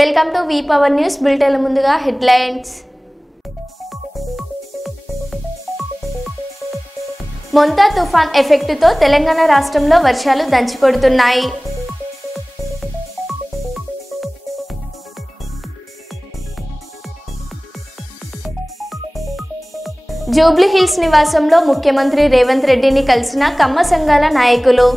Welcome to V power news bulletin. ముందుగా headlines. Montha తుఫాన్ ఎఫెక్టుతో తెలంగాణ రాష్ట్రంలో వర్షాలు దంచికొడుతున్నాయి. జూబ్లీ హిల్స్ నివాసంలో ముఖ్యమంత్రి రేవంత్ రెడ్డిని కలిసిన కమ్మ సంఘాల నాయకులు.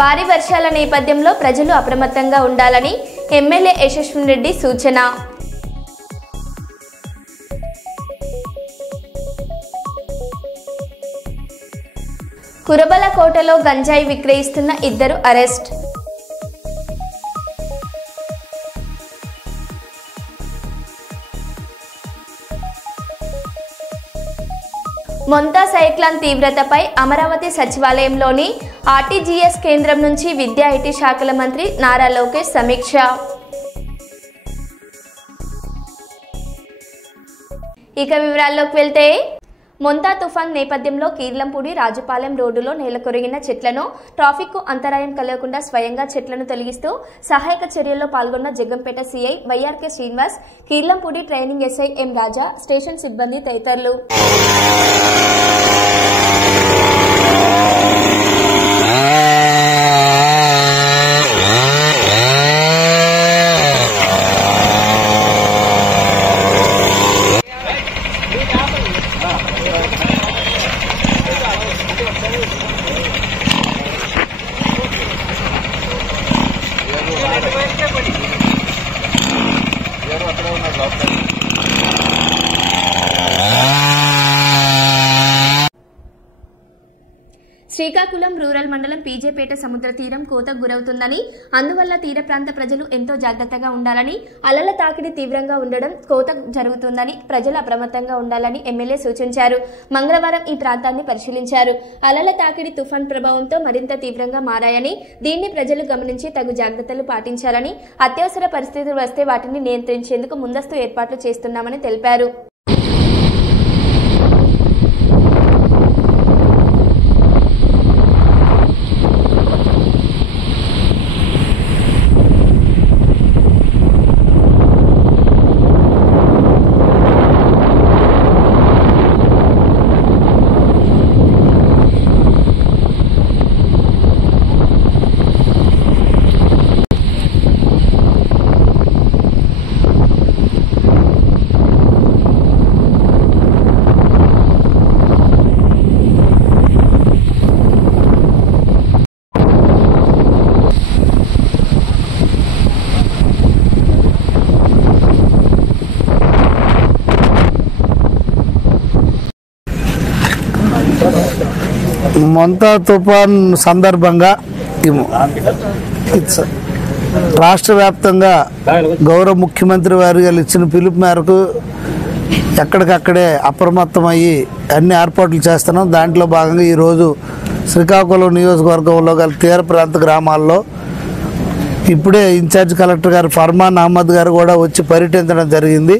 భారీ వర్షాల నేపథ్యంలో ప్రజలు అప్రమత్తంగా ఉండాలని ఎమ్మెల్యే యశస్విని రెడ్డి సూచన. కురబలకోటలో గంజాయి విక్రయిస్తున్న 2 అరెస్ట్. మొంతా సైక్లాన్ తీవ్రతపై అమరావతి సచివాలయంలోని ఆర్టీజీఎస్ కేంద్రం నుంచి విద్యా ఐటీ శాఖల మంత్రి నారా లోకేష్ సమీక్ష. ఇక వివరాల్లోకి వెళ్తే, మొంతా తుఫాన్ నేపథ్యంలో కీర్లంపూడి రాజుపాలెం రోడ్డులో నేలకొరిగిన చెట్లను ట్రాఫిక్ కు అంతరాయం కలగకుండా స్వయంగా చెట్లను తొలగిస్తూ సహాయక చర్యల్లో పాల్గొన్న Jaggampeta CI YRK Srinivas, Kirlampudi training SI M Raja, station సిబ్బంది తదితరులు. శ్రీకాకుళం రూరల్ మండలం పీజేపేట సముద్ర తీరం కోతకు గురవుతుందని, అందువల్ల తీర ప్రాంత ప్రజలు ఎంతో జాగ్రత్తగా ఉండాలని, అలల తాకిడి తీవ్రంగా ఉండడం కోత జరుగుతుందని ప్రజలు అప్రమత్తంగా ఉండాలని ఎమ్మెల్యే సూచించారు. మంగళవారం ఈ ప్రాంతాన్ని పరిశీలించారు. అలల తాకిడి తుఫాన్ ప్రభావంతో మరింత తీవ్రంగా మారాయని, దీన్ని ప్రజలు గమనించి తగు జాగ్రత్తలు పాటించాలని, అత్యవసర పరిస్థితులు వస్తే వాటిని నియంత్రించేందుకు ముందస్తు ఏర్పాట్లు చేస్తున్నామని తెలిపారు. మొంతా తుఫాన్ సందర్భంగా రాష్ట్ర వ్యాప్తంగా గౌరవ ముఖ్యమంత్రి వారు ఇచ్చిన పిలుపు మేరకు ఎక్కడికక్కడే అప్రమత్తమయ్యి అన్ని ఏర్పాట్లు చేస్తున్నాం. దాంట్లో భాగంగా ఈరోజు శ్రీకాకుళం నియోజకవర్గంలో గల తీర ప్రాంత గ్రామాల్లో ఇప్పుడే ఇన్ఛార్జ్ కలెక్టర్ గారు ఫర్మాన్ అహ్మద్ గారు కూడా వచ్చి పర్యటించడం జరిగింది.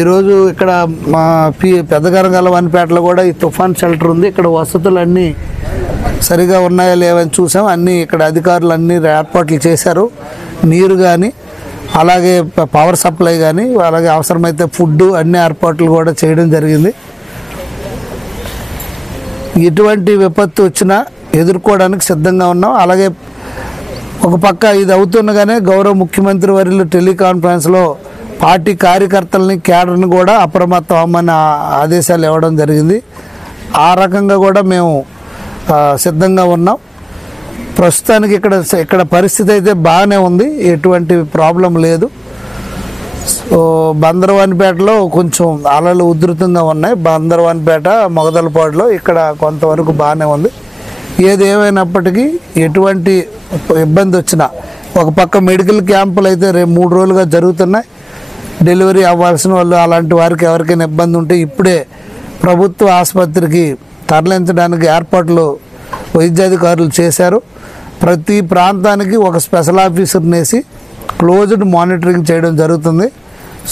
ఈరోజు ఇక్కడ మా పెద్దగరంగల వనిపేటలో కూడా ఈ తుఫాన్ షెల్టర్ ఉంది. ఇక్కడ వసతులు అన్నీ సరిగా ఉన్నాయా లేవని చూసాం. అన్నీ ఇక్కడ అధికారులు అన్నీ ఏర్పాట్లు చేశారు. నీరు కానీ, అలాగే పవర్ సప్లై కానీ, అలాగే అవసరమైతే ఫుడ్ అన్ని ఏర్పాట్లు కూడా చేయడం జరిగింది. ఎటువంటి విపత్తు వచ్చినా ఎదుర్కోవడానికి సిద్ధంగా ఉన్నాం. అలాగే ఒక పక్క ఇది అవుతుండగానే గౌరవ ముఖ్యమంత్రి వర్యులు టెలికాన్ఫరెన్స్లో పార్టీ కార్యకర్తలని, కేడర్ని కూడా అప్రమత్తం అవ్వమని ఆదేశాలు ఇవ్వడం జరిగింది. ఆ రకంగా కూడా మేము సిద్ధంగా ఉన్నాం. ప్రస్తుతానికి ఇక్కడ పరిస్థితి అయితే బాగానే ఉంది, ఎటువంటి ప్రాబ్లం లేదు. సో బందరవానిపేటలో కొంచెం అలలు ఉధృతంగా ఉన్నాయి. బందరవానిపేట, మొగదలపాడులో ఇక్కడ కొంతవరకు బాగానే ఉంది. ఏదేమైనప్పటికీ ఎటువంటి ఇబ్బంది వచ్చినా, ఒక పక్క మెడికల్ క్యాంపులు అయితే రేపు 3 రోజులుగా జరుగుతున్నాయి. డెలివరీ అవ్వాల్సిన వాళ్ళు, అలాంటి వారికి ఎవరికైనా ఇబ్బంది ఉంటే ఇప్పుడే ప్రభుత్వ ఆసుపత్రికి తరలించడానికి ఏర్పాట్లు వైద్యాధికారులు చేశారు. ప్రతి ప్రాంతానికి ఒక స్పెషల్ ఆఫీసర్ని వేసి క్లోజ్డ్ మానిటరింగ్ చేయడం జరుగుతుంది.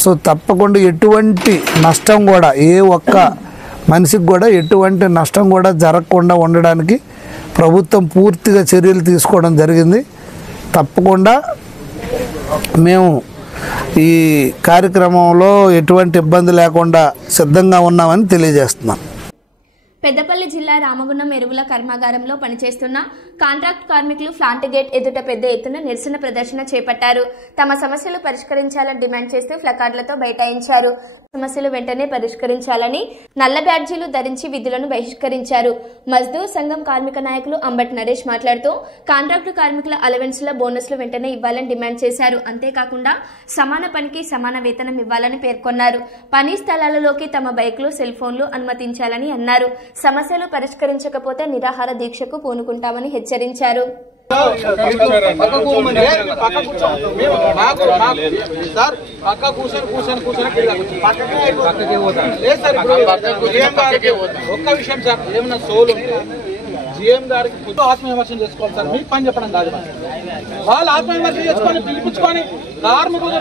సో తప్పకుండా ఎటువంటి నష్టం కూడా ఏ ఒక్క మనిషికి కూడా ఎటువంటి నష్టం కూడా జరగకుండా ఉండడానికి ప్రభుత్వం పూర్తిగా చర్యలు తీసుకోవడం జరిగింది. తప్పకుండా మేము ఈ కార్యక్రమంలో ఎటువంటి ఇబ్బంది లేకుండా సిద్ధంగా ఉన్నామని తెలియజేస్తున్నాం. పెద్దపల్లి జిల్లా రామగుండం ఎరువుల కర్మాగారంలో పనిచేస్తున్న కాంట్రాక్ట్ కార్మికులు ఫ్లాంట్ గేట్ ఎదుట పెద్ద ఎత్తున నిరసన ప్రదర్శన చేపట్టారు. తమ సమస్యలు పరిష్కరించాలని డిమాండ్ చేస్తూ ప్లకార్డులతో బైఠాయించారు. సమస్యలు వెంటనే పరిష్కరించాలని నల్ల బ్యాడ్జీలు ధరించి విధులను బహిష్కరించారు. మజ్దూర్ సంఘం కార్మిక నాయకులు అంబట్ నరేష్ మాట్లాడుతూ కాంట్రాక్టు కార్మికుల అలవెన్స్ల బోనస్లు వెంటనే ఇవ్వాలని డిమాండ్ చేశారు. అంతేకాకుండా సమాన పనికి సమాన వేతనం ఇవ్వాలని పేర్కొన్నారు. పని స్థలాలలోకి తమ బైకులు సెల్ ఫోన్లు అనుమతించాలని అన్నారు. సమస్యలు పరిష్కరించకపోతే నిరాహార దీక్షకు పూనుకుంటామని హెచ్చరించారు. ఒక్క విషయం సార్, ఏమన్నా సోల్ ఉంటే జీఎం గారికి ఆత్మవిమర్శన చేసుకోవాలి సార్. మీకు పని చెప్పడం కాదు, వాళ్ళు ఆత్మవిమర్శన చేసుకొని పిలిపించుకొని కార్మికులు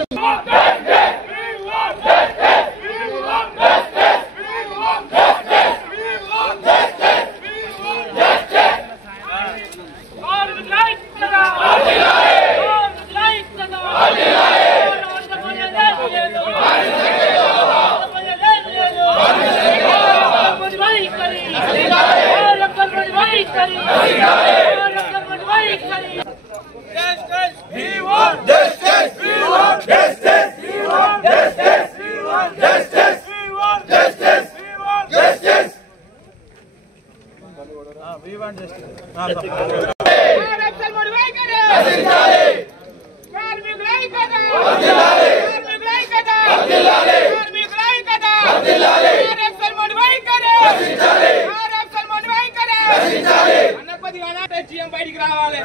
బయటికి రావాలి.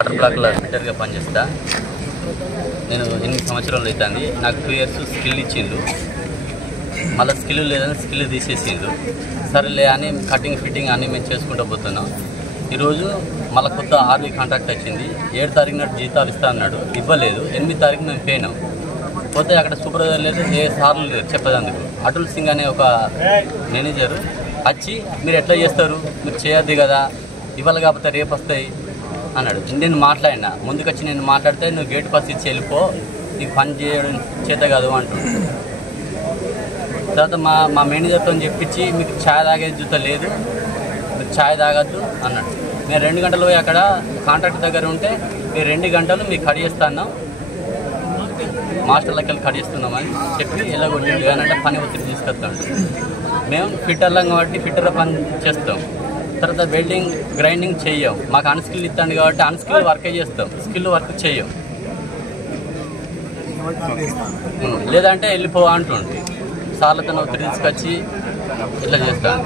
వాటర్ బ్లాక్లో ఫిట్టర్గా పనిచేస్తా. నేను 8 సంవత్సరాలు అవుతుంది. నాకు 2 years స్కిల్ ఇచ్చిండు. మళ్ళీ స్కిల్ లేదని స్కిల్ తీసేసిండు. సరేలే అని కటింగ్ ఫిట్టింగ్ అన్నీ మేము చేసుకుంటూ పోతున్నాం. ఈరోజు మళ్ళీ కొత్త ఆర్మీ కాంట్రాక్ట్ వచ్చింది. 7 తారీఖు నాడు జీతాలు ఇస్తా అన్నాడు, ఇవ్వలేదు. 8 తారీఖు మేము పోయినాం. పోతే అక్కడ సూపర్వైజర్ లేదు, ఏ సార్లు లేదు చెప్పేందుకు. అటుల్ సింగ్ అనే ఒక మేనేజర్ వచ్చి మీరు ఎట్లా చేస్తారు, మీరు చేయొద్దు కదా, ఇవాళ కాకపోతే రేపు వస్తాయి అన్నాడు. నేను మాట్లాడినా, ముందుకొచ్చి నేను మాట్లాడితే నువ్వు గేట్ పాస్ ఇచ్చి వెళ్ళిపో, నీకు పని చేయడం చేత కాదు అంటున్నాడు. తర్వాత మా మేనేజర్తో చెప్పించి మీకు ఛాయ్ తాగేది జూత లేదు, మీరు ఛాయ్ తాగద్దు అన్నాడు. నేను 2 గంటలు పోయి అక్కడ కాంట్రాక్ట్ దగ్గర ఉంటే మీరు 2 గంటలు మీకు కడిగేస్తాను, మాస్టర్లకి వెళ్ళి కడిగిస్తున్నామని చెప్పి ఎలా కొట్టింది కానీ అంటే పని ఒత్తిడి తీసుకొస్తాడు. మేము ఫిట్టర్లం కాబట్టి ఫిట్టర్ల పని చేస్తాం. తర్వాత వెల్డింగ్ గ్రైండింగ్ చెయ్యం. మాకు అన్స్కిల్ ఇస్తాడు కాబట్టి అన్స్కిల్ వర్కే చేస్తాం, స్కిల్ వర్క్ చెయ్యం. లేదంటే వెళ్ళిపో అంటుండే. సార్లతో ఒత్తిడి తీసుకొచ్చి ఇట్లా చేస్తాను.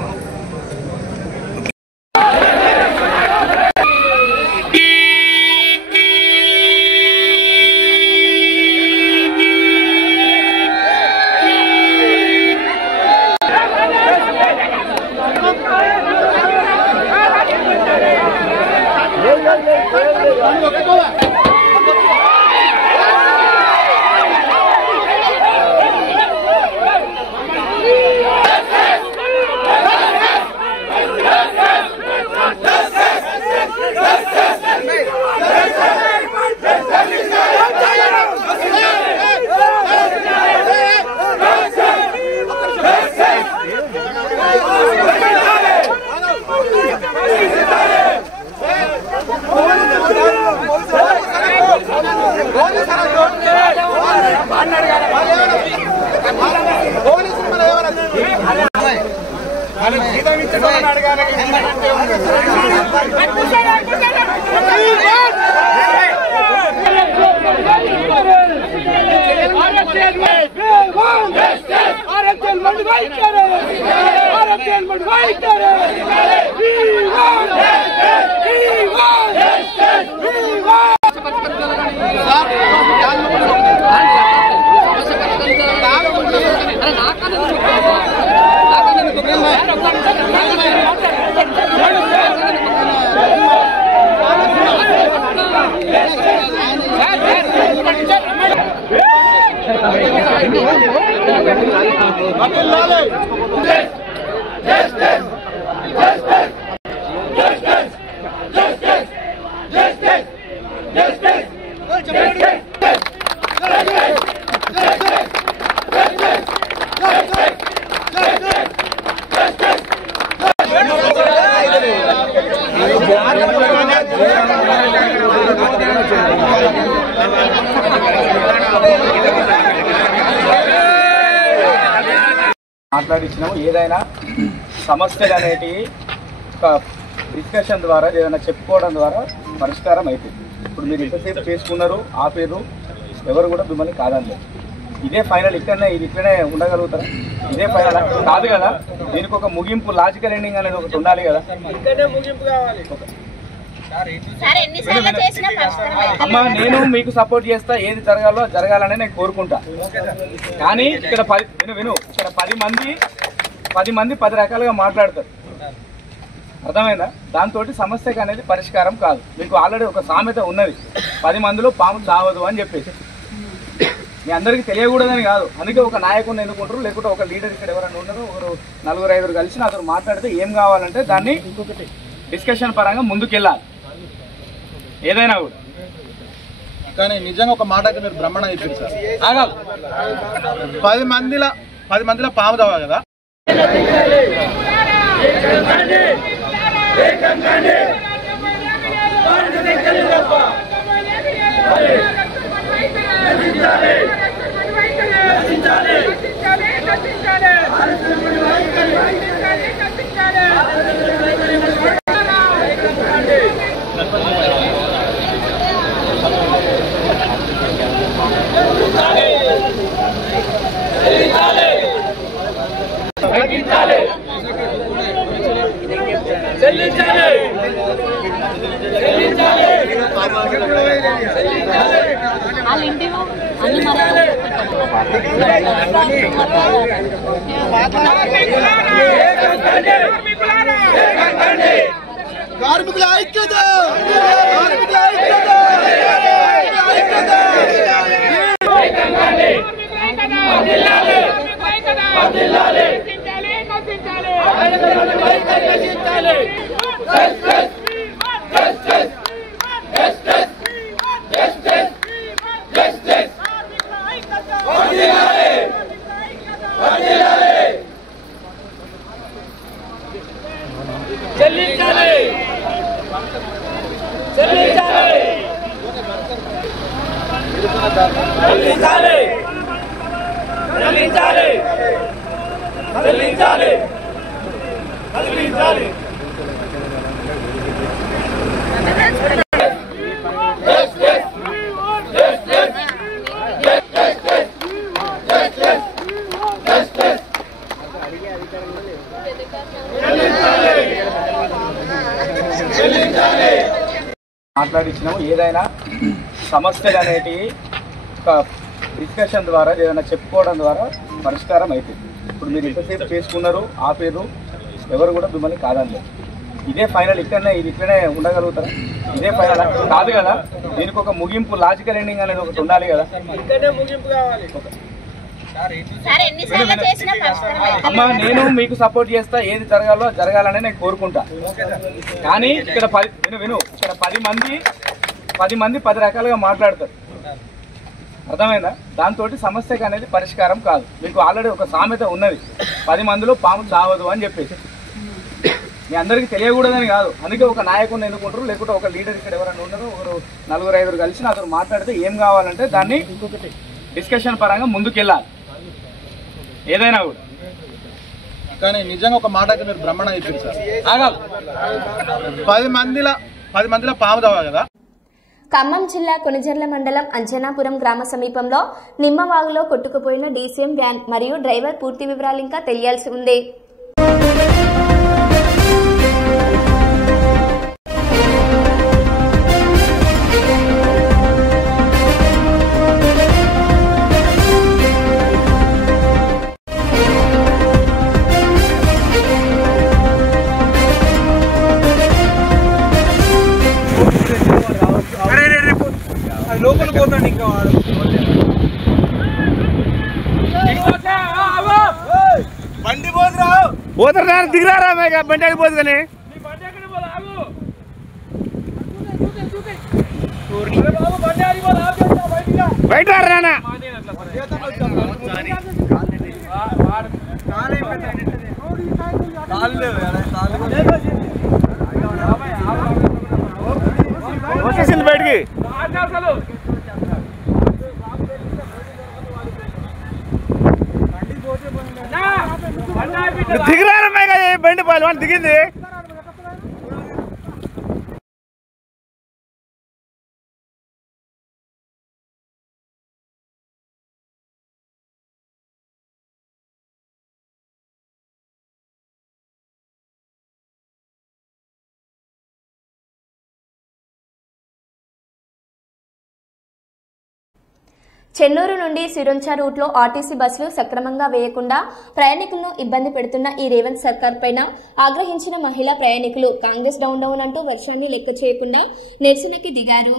మాట్లాడించినాము. ఏదైనా సమస్యలు అనేటివి ఒక డిస్కషన్ ద్వారా ఏదైనా చెప్పుకోవడం ద్వారా పరిష్కారం అవుతుంది. ఇప్పుడు మీరు ఎంతసేపు చేసుకున్నారు ఆపేరు, ఎవరు కూడా మిమ్మల్ని కాదనలేదు. ఇదే ఫైనల్, ఇక్కడనే ఉండగలుగుతారా? ఇదే ఫైనల్ కాదు కదా. దీనికి ఒక ముగింపు, లాజికల్ ఎండింగ్ అనేది ఒకటి ఉండాలి కదా. అమ్మ, నేను మీకు సపోర్ట్ చేస్తా, ఏది జరగాలో జరగాలని నేను కోరుకుంటా. కానీ ఇక్కడ ఇక్కడ 10 మంది 10 రకాలుగా మాట్లాడతారు, అర్థమైందా? దాంతో సమస్యకు అనేది పరిష్కారం కాదు. మీకు ఆల్రెడీ ఒక సామెత ఉన్నది, 10 మందిలో పాము చావదు అని చెప్పేసి. మీ అందరికీ తెలియకూడదని కాదు, అందుకే ఒక నాయకుడిని ఎన్నుకుంటారు, లేకుంటే ఒక లీడర్ ఇక్కడ ఎవరైనా ఉండరు, ఒకరు 4-5 కలిసి నాతో మాట్లాడితే ఏం కావాలంటే దాన్ని డిస్కషన్ పరంగా ముందుకెళ్ళాలి ఏదైనా కూడా. కానీ నిజంగా ఒక మాటకి మీరు బ్రహ్మణ చెప్పారు సార్. ఆగాలి, 10 మందిలో పాము తవ్వాలి కదా. కార్మికుల ఐక్యత, మాట్లాడించినాము. ఏదైనా సమస్యలు అనేటివి ఒక డిస్కషన్ ద్వారా ఏదైనా చెప్పుకోవడం ద్వారా పరిష్కారం అవుతుంది. ఇప్పుడు మీరు ఎంతసేపు చేసుకున్నారు ఆపేరు, ఎవరు కూడా మిమ్మల్ని కాదనలేదు. ఇదే ఫైనల్, ఇక్కడనే ఉండగలుగుతారా? ఇదే ఫైనల్ కాదు కదా. దీనికి ఒక ముగింపు, లాజికల్ ఎండింగ్ అనేది ఒకటి ఉండాలి కదా. అమ్మ, నేను మీకు సపోర్ట్ చేస్తా, ఏది జరగాలో జరగాలని నేను కోరుకుంటా. కానీ ఇక్కడ 10 మంది 10 రకాలుగా మాట్లాడతారు, అర్థమైందా? దాంతో సమస్యకు అనేది పరిష్కారం కాదు. మీకు ఆల్రెడీ ఒక సామెత ఉన్నది, 10 మందిలో పాము చావదు అని చెప్పేసి. మీ అందరికీ తెలియకూడదని కాదు, అందుకే ఒక నాయకుడిని ఎన్నుకుంటారు, లేకుంటే ఒక లీడర్ ఇక్కడ ఎవరైనా ఉండరు, ఒకరు 4-5 కలిసి నాతో మాట్లాడితే ఏం కావాలంటే దాన్ని డిస్కషన్ పరంగా ముందుకెళ్ళాలి ఏదైనా కూడా. కానీ నిజంగా ఒక మాటకి మీరు బ్రహ్మణ చెప్పారు సార్. ఆగాలి, 10 మందిలో పాము తవ్వాలి కదా. ఖమ్మం జిల్లా కొణిజర్ల మండలం అంజనాపురం గ్రామ సమీపంలో నిమ్మవాగులో కొట్టుకుపోయిన డీసీఎం వ్యాన్ మరియు డ్రైవర్ పూర్తి వివరాలు ఇంకా తెలియాల్సి ఉంది. బండి పోతురా పోతురా దిగిరారా బండి ఆగిపోదు కానీ బయట రానా వచ్చేసింది బయటికి దిగిరారమ్మాయి కదా బండి పాలు అని దిగింది చెన్నూరు నుండి సిరుంచ రూట్లో ఆర్టీసీ బస్సులు సక్రమంగా వేయకుండా ప్రయాణికులను ఇబ్బంది పెడుతున్న ఈ రేవంత్ సర్కార్ పైన ఆగ్రహించిన మహిళా ప్రయాణికులు కాంగ్రెస్ డౌన్ డౌన్ అంటూ వర్షాన్ని లెక్క చేయకుండా నిరసనకి దిగారు.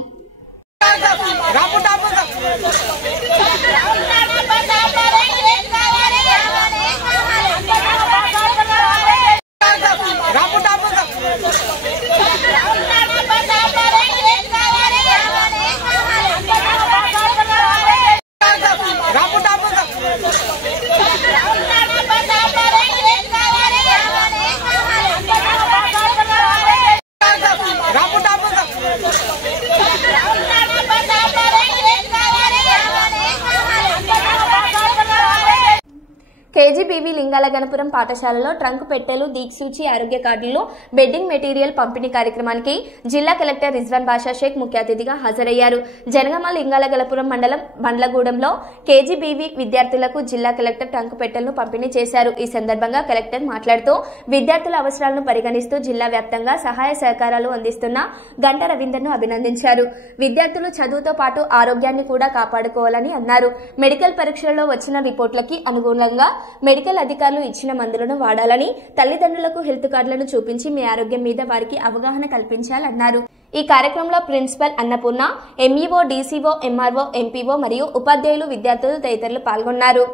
కేజీబీవీ లింగాల గణపురం పాఠశాలలో ట్రంక్ పెట్టెలు, దీక్షసూచి, ఆరోగ్య కార్డులు, బెడ్డింగ్ మెటీరియల్ పంపిణీ కార్యక్రమానికి జిల్లా కలెక్టర్ రిజ్వాన్ బాషా షేక్ ముఖ్య అతిథిగా హాజరయ్యారు. జనగామ లింగాల గణపురం మండలం బండ్లగూడెంలో కేజీబీవీ విద్యార్థులకు జిల్లా కలెక్టర్ ట్రంక్ పెట్టెలను పంపిణీ చేశారు. ఈ సందర్భంగా కలెక్టర్ మాట్లాడుతూ విద్యార్థుల అవసరాలను పరిగణిస్తూ జిల్లా వ్యాప్తంగా సహాయ సహకారాలు అందిస్తున్న గంట రవీందర్ను అభినందించారు. విద్యార్థులు చదువుతో పాటు ఆరోగ్యాన్ని కూడా కాపాడుకోవాలని అన్నారు. మెడికల్ పరీక్షలలో వచ్చిన రిపోర్టులకి అనుగుణంగా మెడికల్ అధికారులు ఇచ్చిన మందులను వాడాలని, తల్లిదండ్రులకు హెల్త్ కార్డులను చూపించి మీ ఆరోగ్యం మీద వారికి అవగాహన కల్పించాలన్నారు. ఈ కార్యక్రమంలో principal Annapurna, MEO, DCO, MRO, MPO మరియు ఉపాధ్యాయులు, విద్యార్థులు తదితరులు పాల్గొన్నారు.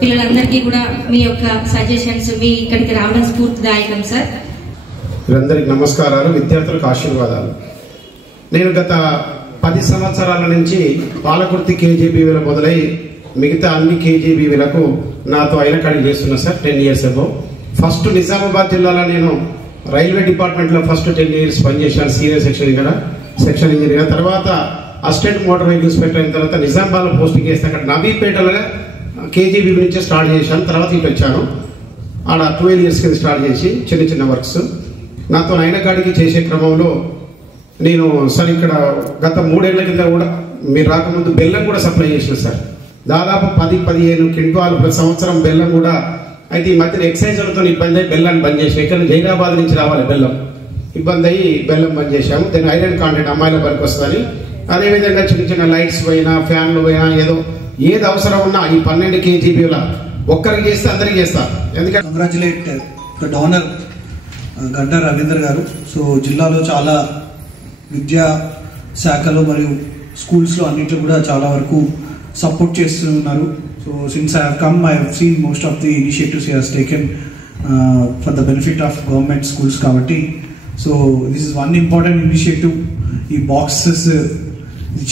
పిల్లలందరికీ కూడా మీ యొక్క సజెషన్స్ మీ ఇక్కడికి రావడం స్ఫూర్తిదాయకం సార్. అందరికి నమస్కారాలు, విద్యార్థులకు ఆశీర్వాదాలు. నేను గత 10 సంవత్సరాల నుంచి పాలకుర్తి కేజీబీవీలో మొదలై మిగతా అన్ని కేజీబీవీలకు నాతో అయినకాడి చేస్తున్నా సార్. 10 years అగో. ఫస్ట్ నిజామాబాద్ జిల్లాలో నేను రైల్వే డిపార్ట్మెంట్లో ఫస్ట్ 10 years పనిచేశాను, సీనియర్ సెక్షన్ ఇంజనీర్. తర్వాత అసిస్టెంట్ మోటార్ వెహికల్ ఇన్స్పెక్టర్ అయిన తర్వాత నిజామాబాద్లో పోస్టింగ్ చేస్తే అక్కడ నవీపేటలో కేజీబీవీ నుంచే స్టార్ట్ చేశాను. తర్వాత ఇటు వచ్చాను. ఆడ 12 years కింద స్టార్ట్ చేసి చిన్న చిన్న వర్క్స్ నాతో అయినకాడికి చేసే క్రమంలో నేను సార్ ఇక్కడ గత 3 ఏళ్ల కింద కూడా మీరు రాకముందు బెల్లం కూడా సప్లై చేసిన సార్. దాదాపు 10-15 క్వింటాలు ప్రతి సంవత్సరం బెల్లం కూడా. అయితే ఈ మధ్యన ఎక్సైజర్లతో ఇబ్బంది అయ్యి బెల్లాన్ని బంద్ చేసాం. ఇక్కడ జైరాబాద్ నుంచి రావాలి బెల్లం, ఇబ్బంది అయ్యి బెల్లం బంద్ చేశాము. దాని ఐరన్ కాంటెంట్ అమ్మాయిల పనికి వస్తుందని. అదేవిధంగా చిన్న చిన్న లైట్స్ పోయినా, ఫ్యాన్లు పోయినా, ఏది అవసరం ఉన్నా ఈ 12 కేజీబీల ఒక్కరికి చేస్తే అందరికి చేస్తా. ఎందుకంటే కంగ్రాచులేట్ డోనర్ గంటా రవీందర్ గారు. సో జిల్లాలో చాలా విద్యా శాఖలో మరియు స్కూల్స్లో అన్నింటిలో కూడా చాలా వరకు సపోర్ట్ చేస్తున్నారు. So since I have come, I have seen most of the initiatives he has taken for the benefit of government schools కాబట్టి. So this is one important initiative. ఈ బాక్సెస్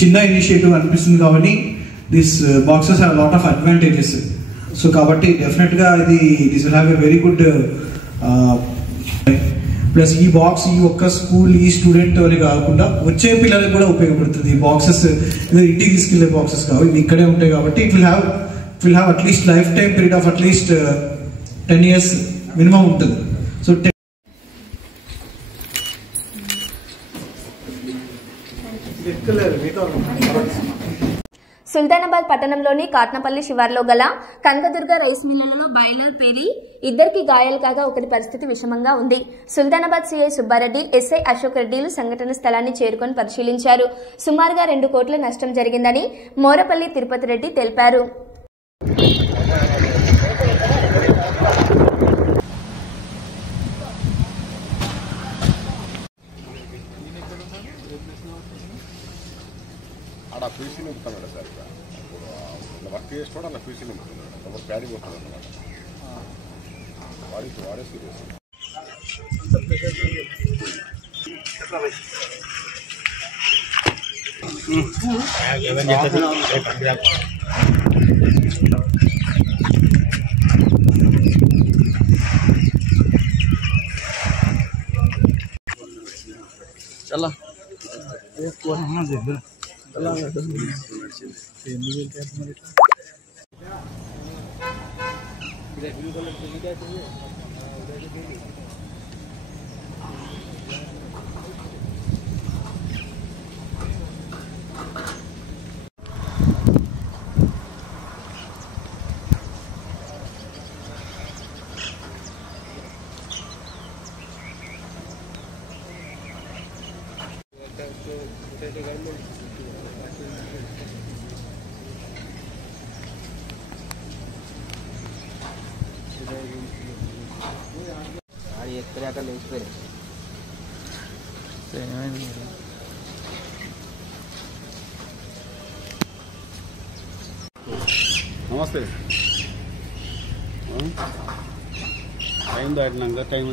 చిన్న ఇనిషియేటివ్ అనిపిస్తుంది కాబట్టి this boxes have lot of advantages. So కాబట్టి డెఫినెట్గా this will have a very good plus ఈ box ఈ ఒక్క స్కూల్ ఈ స్టూడెంట్ అని కాకుండా వచ్చే పిల్లలకు కూడా ఉపయోగపడుతుంది. ఈ బాక్సెస్ ఇంటికి తీసుకెళ్లే బాక్సెస్ కావు, ఇవి ఇక్కడే ఉంటాయి కాబట్టి it will have at least life time period of at least 10 years minimum ఉంటుంది. సో సుల్తానాబాద్ పట్టణంలోని కాట్నపల్లి శివార్లో గల కనకదుర్గ రైస్ మిల్లులలో బాయిలర్ పేలి 2 గాయాలు కాగా ఒకటి పరిస్థితి విషమంగా ఉంది. సుల్తానాబాద్ సిఐ సుబ్బారెడ్డి, ఎస్ఐ అశోక్ రెడ్డిలు సంఘటన స్థలాన్ని చేరుకొని పరిశీలించారు. సుమారుగా 2 కోట్ల నష్టం జరిగిందని మోరపల్లి తిరుపతి రెడ్డి తెలిపారు. ఆడ చెప్తాను సార్ వర్క్ చేస్తాడు అలా ఫ్యూచర్ ఎవరు ప్యాడింగ్ వస్తుంది అన్నమాట వాడే సీరియస్ चलो నమస్తే టైం దాటినాక టైం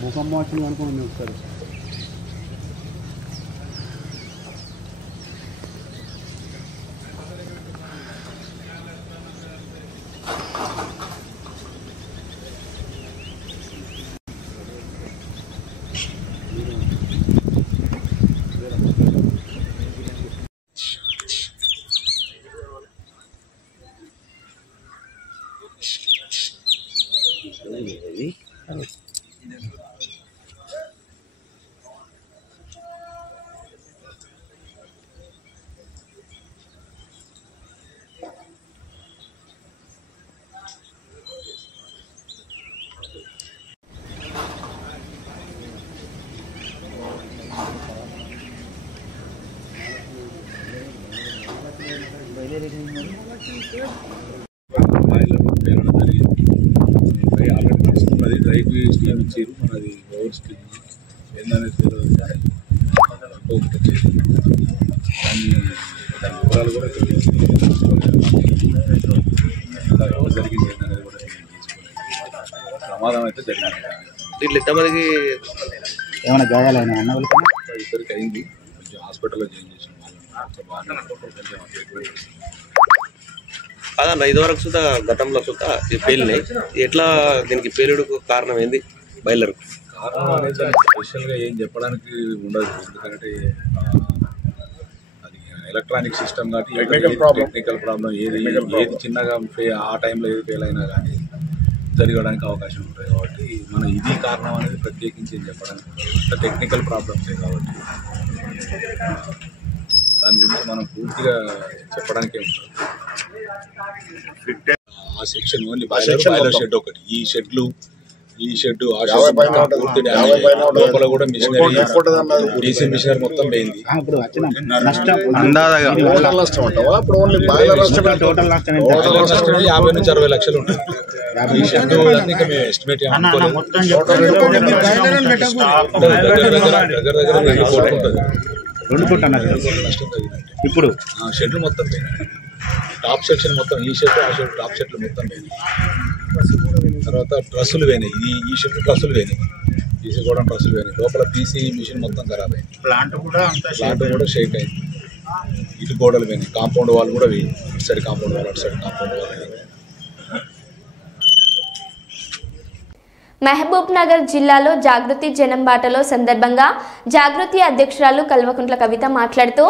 భూకంపం వచ్చింది అనుకోండి ఒకసారి అది రైట్ స్కీమ్ ఇచ్చారు మనది ఓవర్ స్కీమ్ ఏందనేది తెలియదు దాని వివరాలు కూడా జరిగింది ఏందనేది కూడా ప్రమాదం అయితే జరిగింది. దీంట్లో ఎంతమందికి ఏమైనా గాయాలైనా అన్న ఇద్దరికి అయింది, కొంచెం హాస్పిటల్లో జాయిన్ చేసాం. కాదన్న ఇదివరకు సుతా గతంలో సుతా పేలినాయి, ఎట్లా దీనికి పేలుడుకు కారణం ఏంది? బాయిలర్ కారణం అనేది స్పెషల్గా ఏం చెప్పడానికి ఉండదు, ఎందుకంటే అది ఎలక్ట్రానిక్ సిస్టమ్ కాబట్టి టెక్నికల్ ప్రాబ్లం ఏది చిన్నగా ఆ టైంలో ఏది ఫెయిల్ అయినా కానీ జరగడానికి అవకాశం ఉంటుంది. కాబట్టి మనం ఇది కారణం అనేది ప్రత్యేకించి ఏం చెప్పడానికి ఉండదు, టెక్నికల్ ప్రాబ్లమ్సే కాబట్టి దాని గురించి మనం పూర్తిగా చెప్పడానికే ఉంటుంది. ఆ సెక్షన్ ఓన్లీ బాయిలర్ షెడ్ ఒకటి, ఈ షెడ్లు ఆ పూర్తి లోపల కూడా మిషనరీ డీసీ మిషనరీ మొత్తం పోయింది. 50 నుంచి 60 లక్షలు ఉంటుంది ఈ షెడ్. ఇంకా మేము ఎస్టిమేట్ దగ్గర 2 కోట్లు ఉంటుంది. 2 కోట్ల నష్టం తగ్గినట్టు ఇప్పుడు షెడ్లు మొత్తం పోయినాయి, టాప్ సెక్షన్ మొత్తం, ఈ షెడ్ ఆ షెడ్ టాప్ షెడ్లు మొత్తం పోయినాయి. తర్వాత డ్రస్సులు పోయినాయి, ఈ షెడ్ డ్రస్సులు పోయినాయి, పీసీ కూడా డ్రస్సులు పోయినాయి. లోపల పీసీ మిషన్ మొత్తం ఖరాబ్ అయింది, ప్లాంట్ కూడా షేక్ అయింది. ఇటు గోడలు పోయినాయి, కాంపౌండ్ వాళ్ళు కూడా పోయి, ఇటు సైడ్ కాంపౌండ్ వాళ్ళు, అటు సైడ్ కాంపౌండ్ వాళ్ళు. మహబూబ్ నగర్ జిల్లాలో జాగృతి జనం బాటలో సందర్భంగా జాగృతి అధ్యక్షురాలు కల్వకుంట్ల కవిత మాట్లాడుతూ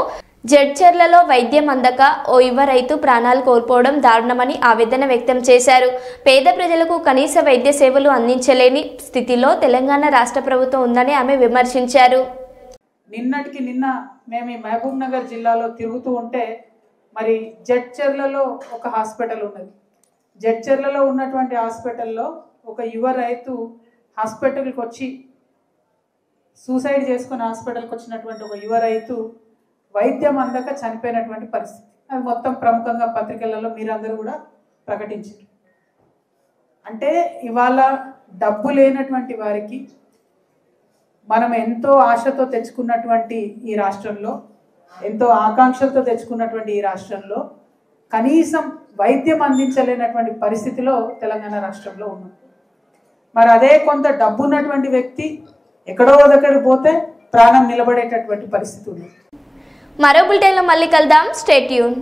జడ్చర్లలో వైద్యం అందక ఓ యువ రైతు ప్రాణాలు కోల్పోవడం దారుణమని ఆవేదన వ్యక్తం చేశారు. పేద ప్రజలకు కనీస వైద్య సేవలు అందించలేని స్థితిలో తెలంగాణ రాష్ట్ర ప్రభుత్వం ఉందని ఆమె విమర్శించారు. నిన్నటికి నిన్న మేము ఈ మహబూబ్ నగర్ జిల్లాలో తిరుగుతూ ఉంటే మరి జడ్చర్లలో ఒక హాస్పిటల్ ఉన్నది. జడ్చర్లలో ఉన్నటువంటి హాస్పిటల్లో ఒక యువ రైతు హాస్పిటల్కి వచ్చి సూసైడ్ చేసుకుని హాస్పిటల్కి వచ్చినటువంటి ఒక యువ రైతు వైద్యం అందక చనిపోయినటువంటి పరిస్థితి. అది మొత్తం ప్రముఖంగా పత్రికలలో మీరందరూ కూడా ప్రకటించారు. అంటే ఇవాళ డబ్బు లేనటువంటి వారికి మనం ఎంతో ఆశతో తెచ్చుకున్నటువంటి ఈ రాష్ట్రంలో ఎంతో ఆకాంక్షలతో తెచ్చుకున్నటువంటి ఈ రాష్ట్రంలో కనీసం వైద్యం అందించలేనటువంటి పరిస్థితిలో తెలంగాణ రాష్ట్రంలో ఉన్నాం. మరి అదే కొంత డబ్బు ఉన్నటువంటి వ్యక్తి ఎక్కడో దగ్గరికి పోతే ప్రాణం నిలబడేటటువంటి పరిస్థితి ఉంది. మరో బులెటిన్లో మళ్ళీ కలుద్దాం. Stay tune.